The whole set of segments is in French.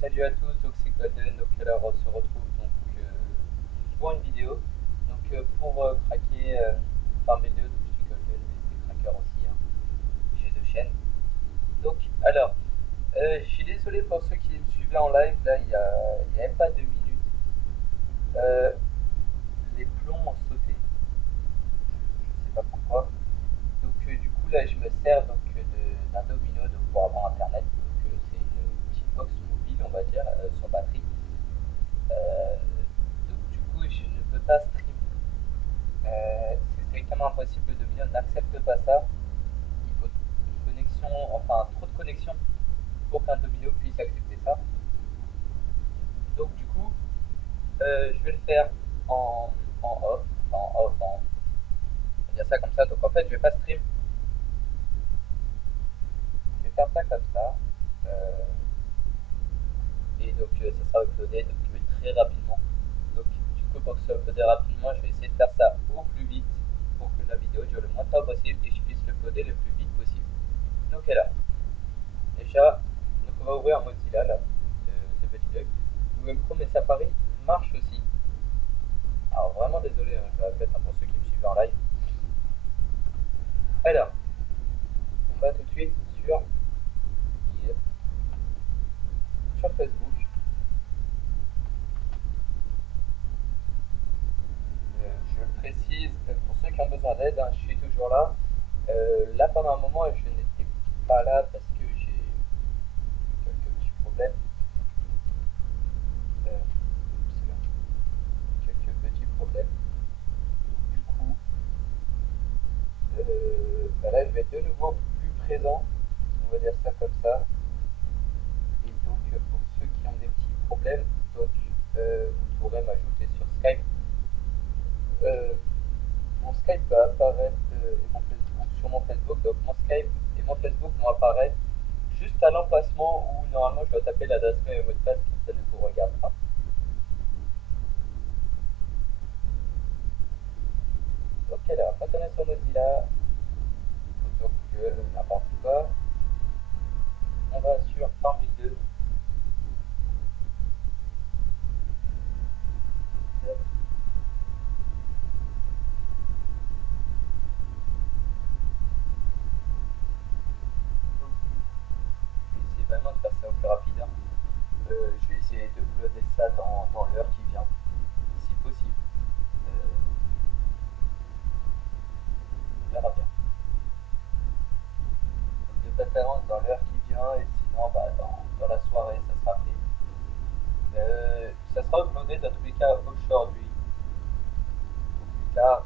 Salut à tous, donc c'est Golden, donc alors on se retrouve donc pour une vidéo pour craquer Farmville 2, donc je dis Golden mais c'est cracker aussi, hein. J'ai deux chaînes. Donc alors, je suis désolé pour ceux qui me suivaient en live, là il y a même pas 2 minutes, les plombs ont sauté, je sais pas pourquoi, donc du coup là je me sers donc d'un domino donc, pour avoir internet, donc c'est une petite box mobile on va dire, sur batterie. Donc du coup je ne peux pas stream, c'est strictement impossible, le Dominion n'accepte pas ça, il faut une connexion, enfin trop de connexion pour qu'un Domino puisse accepter ça. Donc du coup je vais le faire en off, on va dire ça comme ça, donc en fait je vais pas stream, je vais faire ça comme ça, et donc ça sera uploadé donc, très rapidement. Donc du coup pour que ça soit uploadé rapidement, je vais essayer de faire ça au plus vite pour que la vidéo dure le moins de temps possible et je puisse l'uploader le plus vite possible. Donc là, déjà, donc on va ouvrir Mozilla là, ce petit bug. Google Chrome et Safari marche aussi. Alors vraiment désolé, hein, je le répète pour ceux qui me suivent en live. Alors, on va tout de suite sur Facebook. Je précise pour ceux qui ont besoin d'aide, hein, je suis toujours là. Là pendant un moment je n'étais pas là parce que j'ai quelques petits problèmes. Quelques petits problèmes. Donc, du coup, là je vais être de nouveau plus présent, on va dire ça comme ça. Et donc pour ceux qui ont des petits problèmes, donc vous pourrez m'ajouter sur Skype. Mon Skype va apparaître sur mon Facebook, donc mon Skype et mon Facebook vont apparaître juste à l'emplacement où normalement je dois taper l'adresse mail et le mot de passe, comme ça ne vous regarde pas. Ok, alors quand on est sur Mozilla, sur Google, n'importe quoi, on va sur Farmville 2. Je vais essayer vraiment de faire ça au plus rapide, hein. Je vais essayer de uploader ça dans l'heure qui vient, si possible. On verra bien. Donc, de préférence dans l'heure qui vient, et sinon dans la soirée, ça sera fait. Ça sera uploadé dans tous les cas aujourd'hui, ou plus tard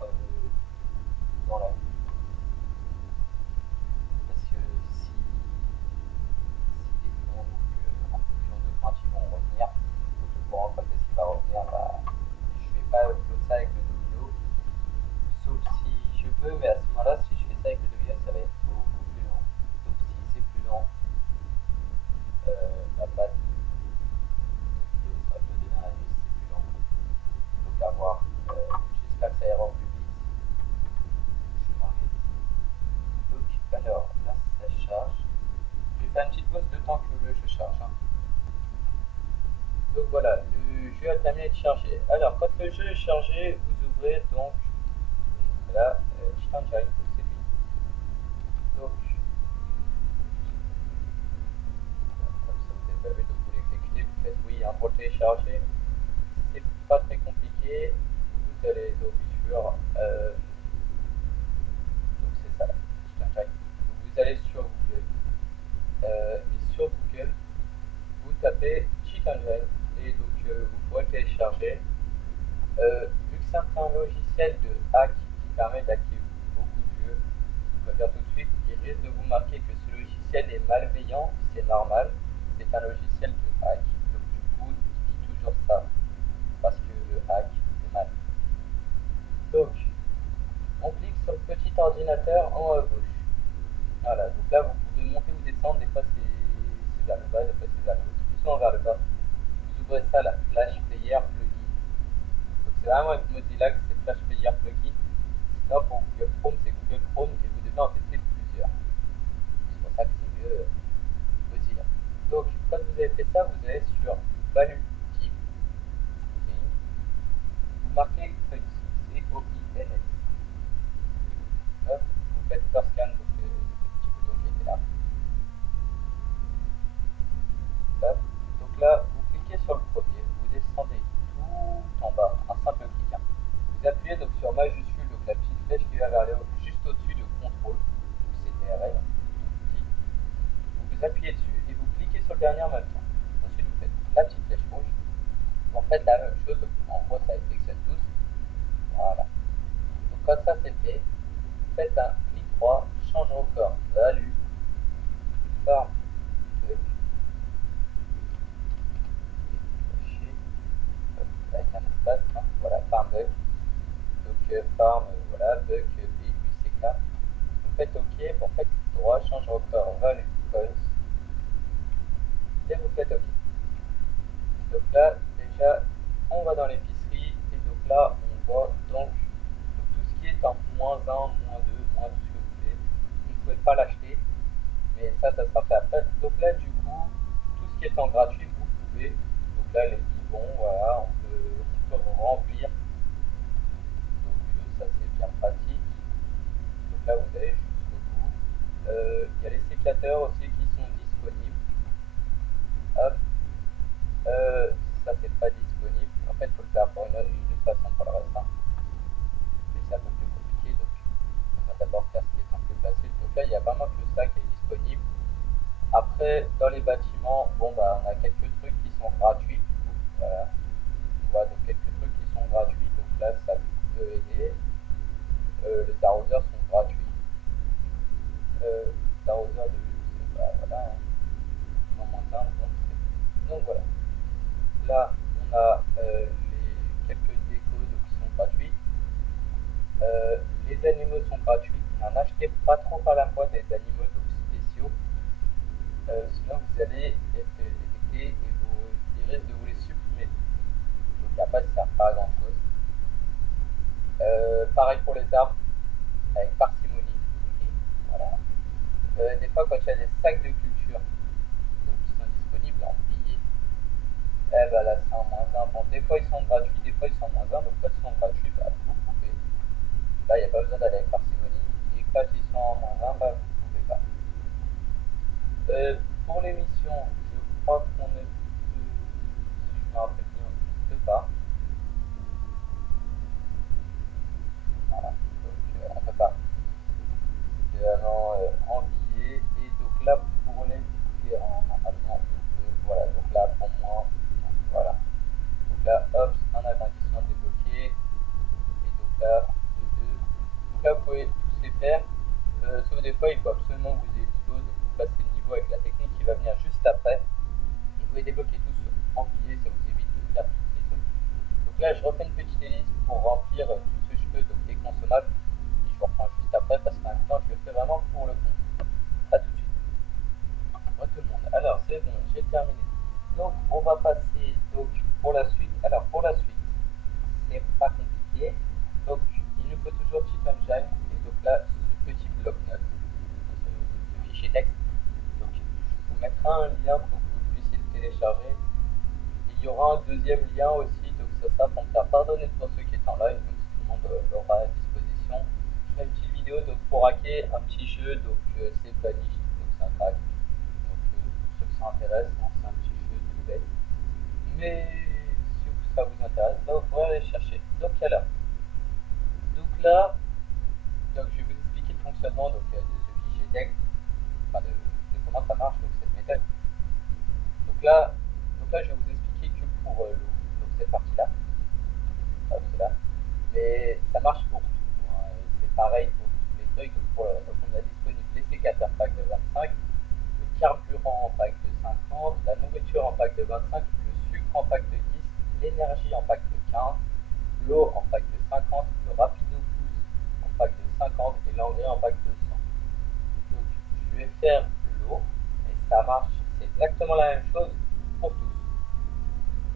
dans la nuit. Parce que si les plombs, en fonction de quand ils vont revenir, donc le courant quand est-ce qu'il va revenir, je vais pas uploader ça avec le domino, sauf si je peux, mais à ce moment-là, si je fais ça avec le domino, ça va être beaucoup plus lent. Donc si c'est plus lent, pas de vidéo sera uploadée dans la nuit si c'est plus lent. Donc à voir, j'espère que ça ira au plus vite. Je vais m'organiser. Donc alors, là ça charge. Je vais faire une petite pause de temps que le jeu charge, hein. Donc voilà, le jeu a terminé de charger. Alors quand le jeu est chargé, vous ouvrez donc là, Chicken Giant, c'est lui. Donc comme ça vous n'avez pas vu, donc vous l'exécutez, vous faites oui hein, pour le télécharger. C'est pas très compliqué. Vous allez donc sur donc c'est ça, Chicken Giant. Donc vous allez sur Google. Et sur Google, vous tapez Chicken Giant et donc vous pourrez le télécharger. Vu que c'est un logiciel de hack qui permet d'hacker beaucoup de jeux, je peux dire tout de suite, il risque de vous marquer que ce logiciel est malveillant, c'est normal, c'est un logiciel de hack. Donc du coup, il dit toujours ça, parce que trouver ça, la Flash Player Plugin. Donc c'est vraiment avec Mozilla que c'est Flash Player Plugin. Sinon pour Google Chrome, c'est Google Chrome et vous devez en tester plusieurs. C'est pour ça que c'est mieux Mozilla. Donc quand vous avez fait ça, vous allez sur Value Type, vous marquez Coins, C-O-I-N-S. Hop, vous faites first scan, donc le petit bouton qui était là. Hop. Donc là, vous cliquez sur le premier, vous descendez tout en bas, un simple clic. Hein. Vous appuyez donc sur majuscule, donc la petite flèche qui va vers le haut, juste au-dessus de contrôle, donc CTRL. Vous appuyez dessus et vous cliquez sur le dernier en même temps. Ensuite, vous faites la petite flèche rouge. Vous faites la même chose, donc en gros, ça sélectionne tous. Voilà. Donc quand ça c'est fait, faites un clic droit, change encore, value, forme, bug, avec un espace, hein, voilà, farm bug. Donc farm, voilà, bug, B-U-C-K. Vous faites OK, vous faites clic droit, change encore, value, coins, et vous faites OK. Donc là, déjà, on va dans l'épicerie, et donc là, on voit donc tout ce qui est en -1, -2, moins tout ce que vous voulez. Vous ne pouvez pas l'acheter, mais ça sera fait après. Donc là, du coup, tout ce qui est en gratuit, vous pouvez. Donc là, les bidons, voilà, on peut remplir. Donc ça, c'est bien pratique. Donc là, vous allez jusqu'au bout. Il y a les sécateurs aussi qui sont disponibles. Hop. Ça, c'est pas disponible. En fait, il faut le faire pour une autre façon pour le reste. Hein. Mais c'est un peu plus compliqué, donc on va d'abord faire ce qui est un peu facile. Donc là, il y a vraiment que ça qui est disponible. Après, dans les bâtiments, bon, bah, on a quelques trucs qui sont gratuits. Voilà. On voit donc quelques trucs qui sont gratuits. Donc là, ça peut aider. Les arroseurs sont gratuits. Les arroseurs de luxe, bah, voilà. Hein. Ils sont moins simples, donc voilà. Là, on a quelques décos qui sont gratuits. Les animaux sont gratuits. N'en achetez pas trop à la fois des animaux donc spéciaux. Sinon, vous allez être détecté et il risque de vous les supprimer. Donc après, ça ne sert pas à grand chose. Pareil pour les arbres, avec parcimonie. Okay, voilà. Des fois, quand il y a des sacs de culture donc, qui sont disponibles en billets, eh ben là, c'est en -1. Bon, des fois, ils sont gratuits, des fois, ils sont en -1. Donc, quand ils sont gratuits, bah, vous pouvez. Là, il n'y a pas besoin d'aller avec parcimonie. Et quand ils sont en -1, bah, vous ne pouvez pas. Pour l'émission, je crois qu'on ne peut, si je me rappelle bien, on ne peut pas. Voilà, donc on ne peut pas. C'est vraiment en billet. Et donc là, pour les différents, normalement, on peut, voilà, donc là, pour moi, voilà. Donc là, hop, un agrandissement débloqué. Et donc là, donc là, vous pouvez tous les faire. Sauf des fois, il faut absolument que vous ayez le niveau. Donc vous passez le niveau avec la technique qui va venir juste après. Et vous pouvez débloquer tous en billet, ça vous évite de faire tous les trucs. Donc là, je refais une petite liste pour remplir tout ce que je peux, donc des consommables. Et je vous reprends juste après parce qu'en même temps, je le fais vraiment pour le compte. A tout de suite. Moi, tout le monde. Alors, c'est bon, j'ai terminé. Donc, on va passer donc, pour la suite. Alors, pour la suite, c'est pas compliqué. Donc, il nous faut toujours Chip Engine. Et donc là, ce petit bloc-notes, ce fichier texte. Donc, je vous mettrai un lien pour que vous puissiez le télécharger. Et il y aura un deuxième lien aussi. Donc, ça sera pour me faire pardonner pour ceux qui sont en live. Donc, tout le monde l'aura à disposition. Je ferai une petite vidéo donc, pour hacker un petit jeu. Donc, c'est Vanish. Donc, c'est un crack. Donc, pour ceux que ça intéresse, hein, c'est un petit jeu tout bête. Mais si ça vous intéresse, là, vous pourrez aller chercher. Donc, alors, donc là, donc, je vais vous expliquer le fonctionnement donc, de ce fichier texte, enfin de comment ça marche, donc cette méthode. Donc là, je vais vous expliquer que pour l'eau, donc cette partie-là, c'est là, mais ça marche pour tout. Hein, c'est pareil pour tous les trucs. Donc on a disponible les sécateurs pack de 25, le carburant en pack de 50, la nourriture en pack de 25, le sucre en pack de 10, l'énergie en pack de 15, l'eau en pack de 50, le rapido pouce en pack de 50 et l'engrais en pack de 100. Donc je vais faire l'eau et ça marche, c'est exactement la même chose pour tous.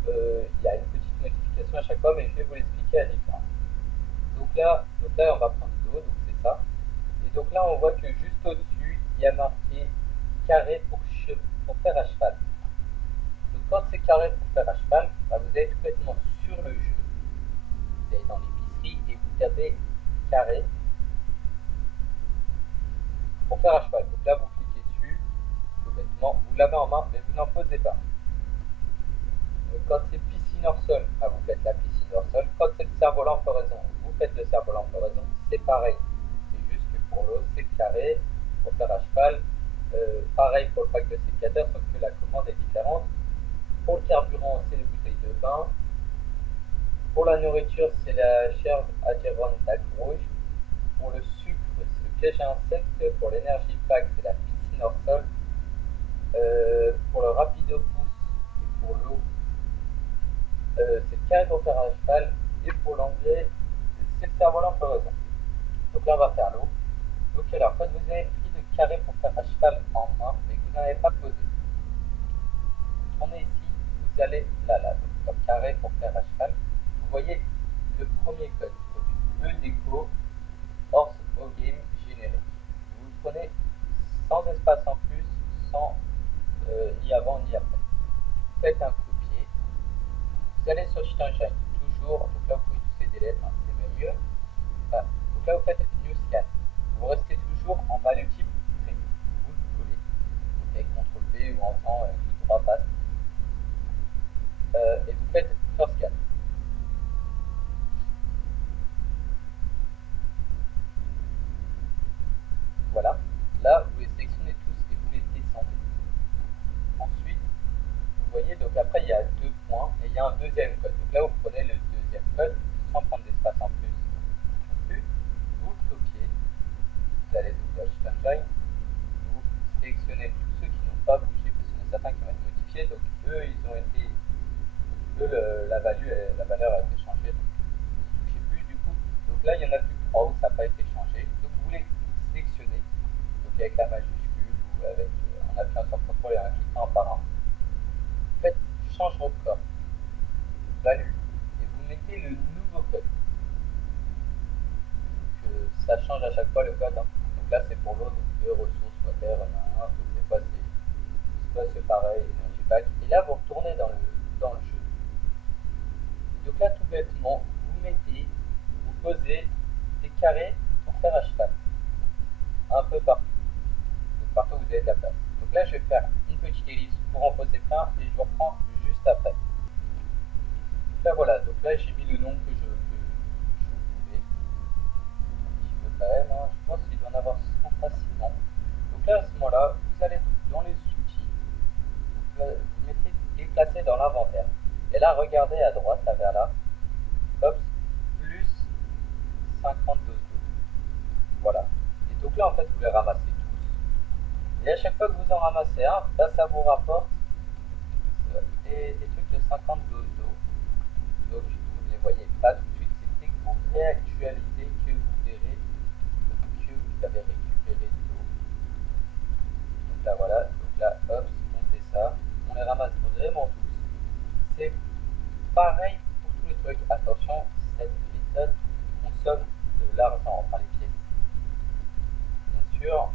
il y a une petite modification à chaque fois, mais je vais vous l'expliquer à différence. Donc là, on va prendre l'eau, donc c'est ça. Et donc là, on voit que juste au-dessus, il y a marqué carré pour faire à cheval. Donc quand c'est carré pour faire à cheval, bah, vous allez tout bêtement sur le jeu, vous allez dans l'épicerie et vous tapez carré pour faire à cheval. Donc là, vous cliquez dessus, tout bêtement, vous l'avez en main, mais vous n'en posez pas. Donc, quand c'est piscine hors sol, bah, vous faites la piscine hors sol. Quand c'est le cerf-volant en floraison, vous faites le cerf-volant en floraison. C'est pareil. C'est juste que pour l'eau, c'est carré. Pour faire à cheval, pareil pour le pack de sécateur, sauf que la commande est différente. Pour le carburant, c'est les bouteilles de vin. Pour la nourriture, c'est la chair Adirondack rouge. Pour le sucre, c'est le piège à insectes. Pour l'énergie pack, c'est la piscine hors sol. Pour le rapido pouce et pour l'eau, c'est le carré pour faire à cheval. Et pour l'anglais, c'est le cerf-volant en floraison. Donc là, on va faire l'eau. Donc alors, quand vous avez pris le carré pour faire à cheval en main, mais que vous n'avez pas posé, vous tournez ici, vous allez là, donc comme carré pour faire à cheval. Vous voyez le premier code, donc E-Déco, Horse au Game générique. Vous le prenez sans espace en plus, sans ni avant ni après. Faites un copier. Vous allez sur Sheet Engine, toujours, donc là vous pouvez utiliser des lettres, hein, c'est même mieux. Voilà. Donc là vous faites New Scan. Vous restez toujours en bas multiple string. Vous le collez. Donc avec CTRL P ou en temps, clic droit passe. Et vous faites First Scan. Voilà. Là, vous les sélectionnez tous et vous les descendez. Ensuite, vous voyez, donc après il y a deux points et il y a un deuxième code. Donc là, vous prenez le deuxième code sans prendre d'espace en plus non plus. Vous le copiez. Vous allez donc dans Sheet Engine. Vous sélectionnez tous ceux qui n'ont pas bougé parce qu'il y en a certains qui vont être modifiés. Donc eux, ils ont été. Eux, la valeur a été changée. Donc vous n'y touchez plus du coup. Donc là, il y en a plus que 3 où ça n'a pas été changé. Donc vous les sélectionnez. Donc avec la majuscule ou avec en appuyant sur CTRL et en cliquant par un. Faites change votre code, value, et vous mettez le nouveau code. Donc, ça change à chaque fois le code. Hein. Donc là c'est pour l'eau, donc ressources, water, donc des fois c'est pareil, energy pack. Et là vous retournez dans le jeu. Donc là tout bêtement, vous posez des carrés pour faire à cheval. Un peu partout. Donc partout vous avez de la place. Donc là je vais faire une petite ellipse pour en poser plein et je vous reprends juste après. Donc là voilà, donc là j'ai mis le nom que je voulais. Un petit peu quand même, hein. Je pense qu'il doit en avoir facilement. Donc là à ce moment-là, vous allez dans les outils, vous mettez déplacer dans l'inventaire. Et là regardez à droite, là vers là, hop, plus 50 doses d'eau. Voilà. Et donc là en fait vous les ramassez tous. Et à chaque fois que vous en ramassez un, bah, ça vous rapporte des trucs de 50 doses d'eau. Donc vous ne les voyez pas tout de suite, c'est que vous réactualisez que vous verrez que vous avez récupéré de l'eau. Donc là voilà, donc là hop, on fait ça, on les ramasse vraiment tous. C'est pareil pour tous les trucs. Attention, cette méthode consomme de l'argent, enfin les pièces. Bien sûr,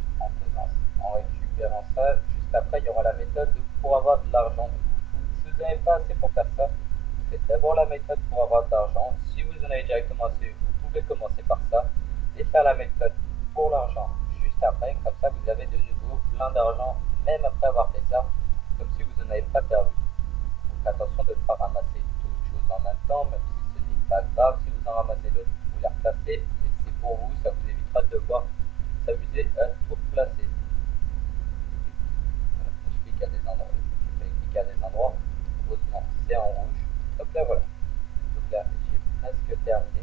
en récupérant ça, juste après il y aura la méthode pour avoir de l'argent. Si vous n'avez pas assez pour faire ça, faites d'abord la méthode pour avoir de l'argent. Si vous en avez directement assez, vous pouvez commencer par ça et faire la méthode pour l'argent juste après. Comme ça, vous avez de nouveau plein d'argent, même après avoir fait ça, comme si vous n'en avez pas perdu. Donc attention de ne pas ramasser d'autres choses en même temps, même si ce n'est pas grave. Si vous en ramassez d'autres, vous les replacez, mais c'est pour vous, ça vous évitera de devoir s'amuser à tout replacer. Voilà, je clique à des endroits, je vais cliquer à des endroits, heureusement c'est en rouge. Hop là voilà. Donc là j'ai presque terminé.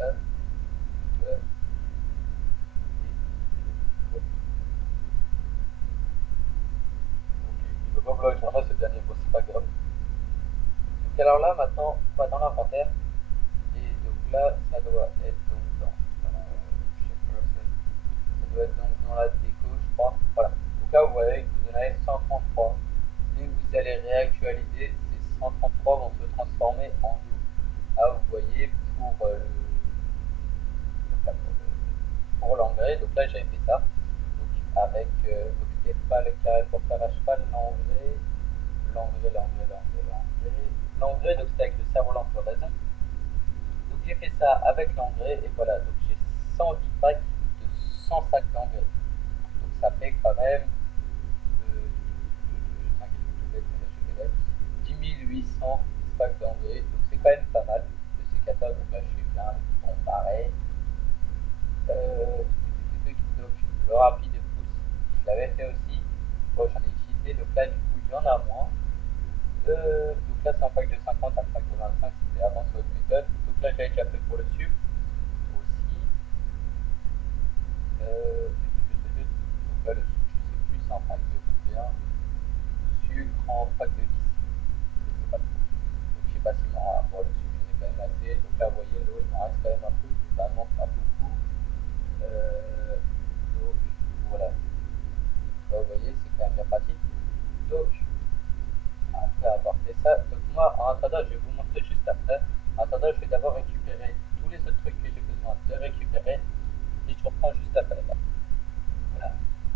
Hop, hop. Ok, il ne veut pas vouloir que je ramasse ce dernier, bon c'est pas grave. Donc alors là maintenant on va dans l'inventaire. Et donc là ça doit être donc je sais pas, ça doit être donc dans la déco je crois. Voilà. Donc là vous voyez que vous en avez 133. Et vous vous allez réactualiser, ces 133 vont se transformer en nous. Là, vous voyez, pour l'engrais, donc là j'avais fait ça. Donc avec, donc c'était pas le carré pour faire à cheval, l'engrais, donc c'était avec le cerf-volant floraison. Donc j'ai fait ça avec l'engrais et voilà, donc j'ai 110 packs de 100 sacs d'engrais. Donc ça fait quand même 10 800 sacs d'engrais, donc c'est quand même pas mal. Le sécateur, donc là je fais bien, bon pareil. Donc le rapide pousse, je l'avais fait aussi. Bon, j'en ai utilisé, donc là du coup il y en a moins. Donc là c'est un pack de 50, un pack de 25, c'était avant sur votre méthode. Donc là j'avais déjà fait pour le sucre aussi. Donc là le sucre je sais plus, c'est un pack de combien. Sucre en pack de 10. Je sais pas trop. Donc je sais pas s'il m'en reste. Bon, le sucre j'en ai quand même assez. Donc là vous voyez l'eau il m'en reste quand même un peu, mais vraiment pas beaucoup. Donc voilà. Là, vous voyez c'est quand même bien pratique. Donc après avoir fait ça, donc moi en attendant, je vais vous montrer juste après. En attendant, je vais d'abord récupérer tous les autres trucs que j'ai besoin de récupérer et je reprends juste après. Voilà.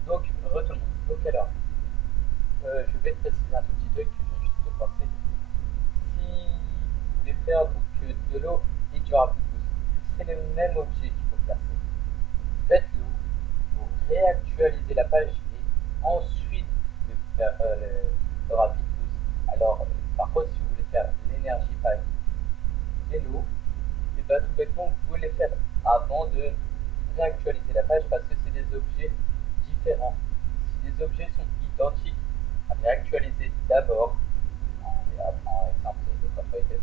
Donc, tout le monde. Donc alors, je vais te préciser un tout petit truc que je viens juste de penser. Si vous voulez faire donc, de l'eau et du rapide boost, vu que c'est le même objet qu'il faut placer, faites-le, vous réactualisez la page et ensuite vous pouvez faire le rapide boost. Alors, par contre, si vous voulez faire l'énergie pack et l'eau, et bien tout bêtement, vous pouvez les faire avant de réactualiser la page parce que c'est des objets différents. Si les objets sont identiques, réactualisez d'abord. On va prendre un exemple de propriété.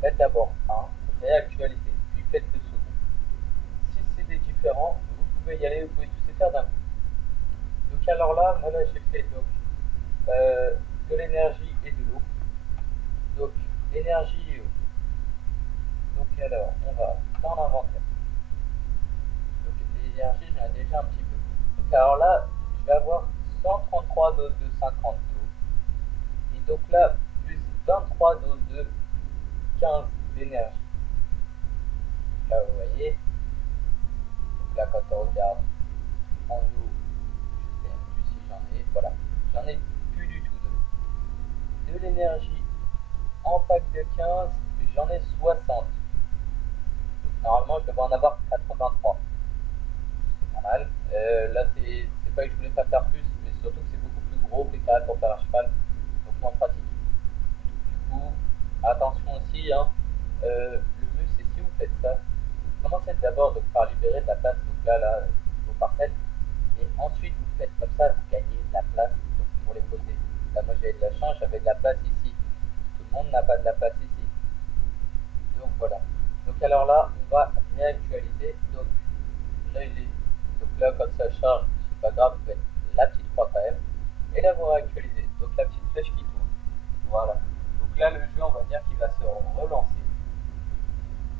Faites d'abord un, réactualisez, puis faites le second. Si c'est des différents, vous pouvez y aller, vous pouvez tous les faire d'un coup. Donc alors là, moi là j'ai fait donc de l'énergie et de l'eau. Donc l'énergie et eau. Donc alors on va dans l'inventaire. Donc l'énergie, j'en ai déjà un petit peu. Donc alors là, je vais avoir 133 doses de 50 d'eau. Et donc là, plus 23 doses de 15 d'énergie. Là, vous voyez. Donc là, quand on regarde en eau, je sais même plus si j'en ai. Voilà. J'en ai plus du tout de l'eau. De l'énergie en pack de 15, j'en ai 60. Donc normalement, je devrais en avoir 83. C'est pas mal. Là, c'est pas que je voulais pas faire plus, mais surtout que c'est beaucoup plus gros que les carrés pour faire à cheval. Donc moins pratique. Du coup, attention aussi, hein, le mieux c'est si vous faites ça, commencez d'abord par libérer de la place, donc là, vos parcelles, et ensuite vous faites comme ça, vous gagnez de la place donc, pour les poser. Là, moi j'avais de la chance, j'avais de la place ici. Tout le monde n'a pas de la place ici. Donc voilà. Donc alors là, on va réactualiser. Donc là, donc là quand ça charge, c'est pas grave, vous faites la petite croix quand même. Et là, vous réactualisez. Donc la petite flèche qui tourne. Voilà. Donc là, le jeu, on va dire qu'il va se relancer.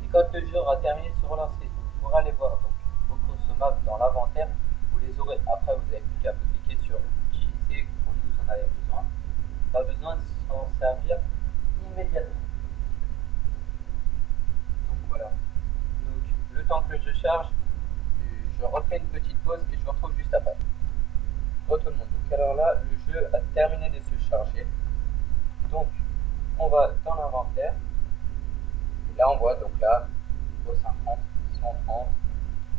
Et quand le jeu aura terminé de se relancer, vous pourrez aller voir donc, vos consommables dans l'inventaire. Vous les aurez. Après, vous n'avez plus qu'à cliquer sur utiliser quand vous en avez besoin. Pas besoin de s'en servir immédiatement. Donc voilà. Donc le temps que je charge, je refais une petite pause et je vous retrouve juste après. Tout le monde. Donc alors là, le jeu a terminé de se charger. Donc on va dans l'inventaire. Et là on voit donc là 50, 130.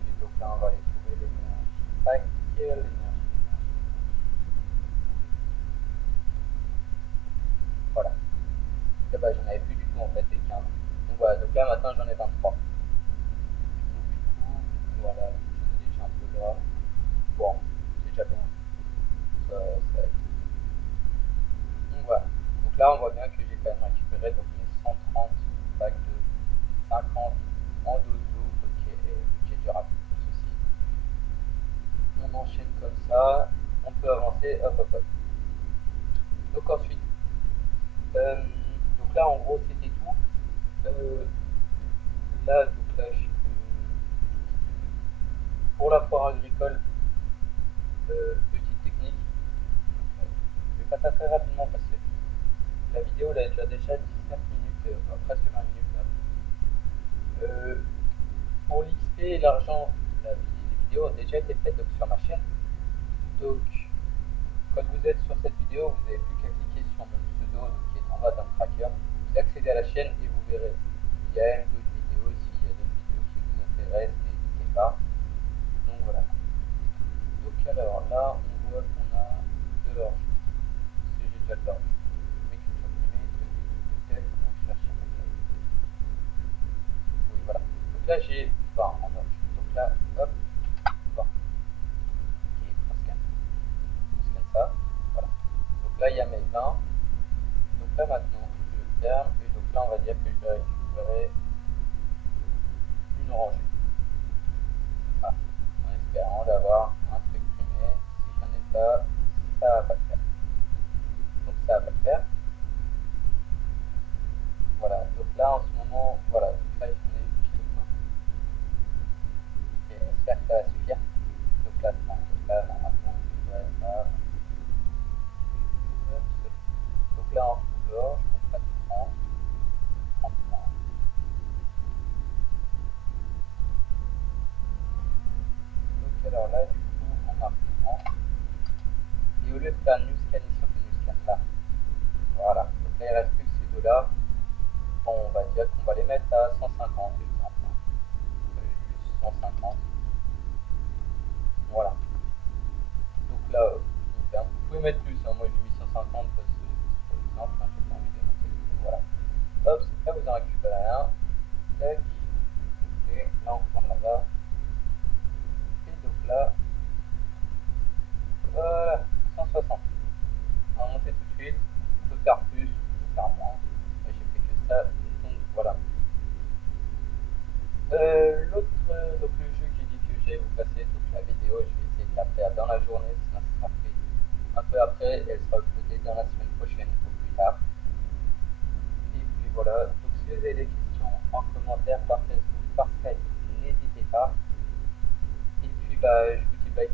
Et donc là on va aller trouver l'énergie pack. Voilà. Et bah, j'en avais plus du tout en fait les 15. Donc voilà, donc là maintenant j'en ai 23. Donc du coup, voilà, j'en ai déjà un peu là. Bon, c'est déjà bien. Ça donc voilà. Donc là on voit bien que j'ai quand même récupéré donc mes 130 packs de 50 en dodo, qui est du rapide aussi. On enchaîne comme ça, on peut avancer, hop hop hop. Donc ensuite, donc là en gros c'était tout. Là, donc là, pour la foire agricole, petite technique. Je vais faire ça très rapidement parce que la vidéo elle a déjà 19 minutes, presque 20 minutes là. Pour l'XP et l'argent, les vidéos ont déjà été faites donc, sur ma chaîne. Donc quand vous êtes sur cette vidéo, vous n'avez plus qu'à cliquer sur mon pseudo donc, qui est en bas dans le tracker. Vous accédez à la chaîne et vous verrez. Il y a même d'autres vidéos, s'il y a d'autres vidéos qui vous intéressent, n'hésitez pas. Donc voilà. Donc alors là, on voit qu'on a de l'orge. Si j'ai déjà de l'orge. Mais que je peut-être on cherche un peu. Oui, voilà. Donc là, j'ai 20 en orge. Donc là, hop, 20. Ok, on scanne. On scanne ça. Voilà. Donc là, il y a mes 20. Donc là, maintenant, je ferme. Et donc là, on va dire que je vais récupérer une orangée. Ah, en espérant d'avoir un truc primé. Si j'en ai pas, ça va pas le faire. Donc ça va pas le faire. Voilà, donc là en ce moment, voilà, donc là j'en ai pile au point. Et j'espère que ça va suffire. Donc là, non, donc là normalement je devrais pas. Donc là en full or, je comprends 30, 30, 30. Donc alors là du coup on marque 30. Et au lieu de faire new scan ici, on fait new scan là. Voilà, donc là il reste plus que ces deux là. Bon, on va dire qu'on va les mettre à 150 exemple. 150. Voilà. Donc là, vous pouvez mettre plus, hein. Moi j'ai mis 150 parce que c'est pour l'exemple, hein, j'ai pas envie de monter le prix. Voilà. Hop, là vous en récupérez un. Tac. Et là on retourne là-bas. Et donc là, voilà, 160. On va monter tout de suite. On peut faire plus, on peut faire moins. Moi j'ai fait que ça. Donc voilà. L'autre, donc le jeu que j'ai dit que j'allais vous passer, donc la vidéo, je vais essayer de la faire dans la journée, sinon ça sera fait un peu après, elle sera uploadée dans la semaine prochaine ou plus tard. Et puis voilà, donc si vous avez des questions en commentaire, par Facebook, par Skype, n'hésitez pas. Et puis bah, je vous dis bye.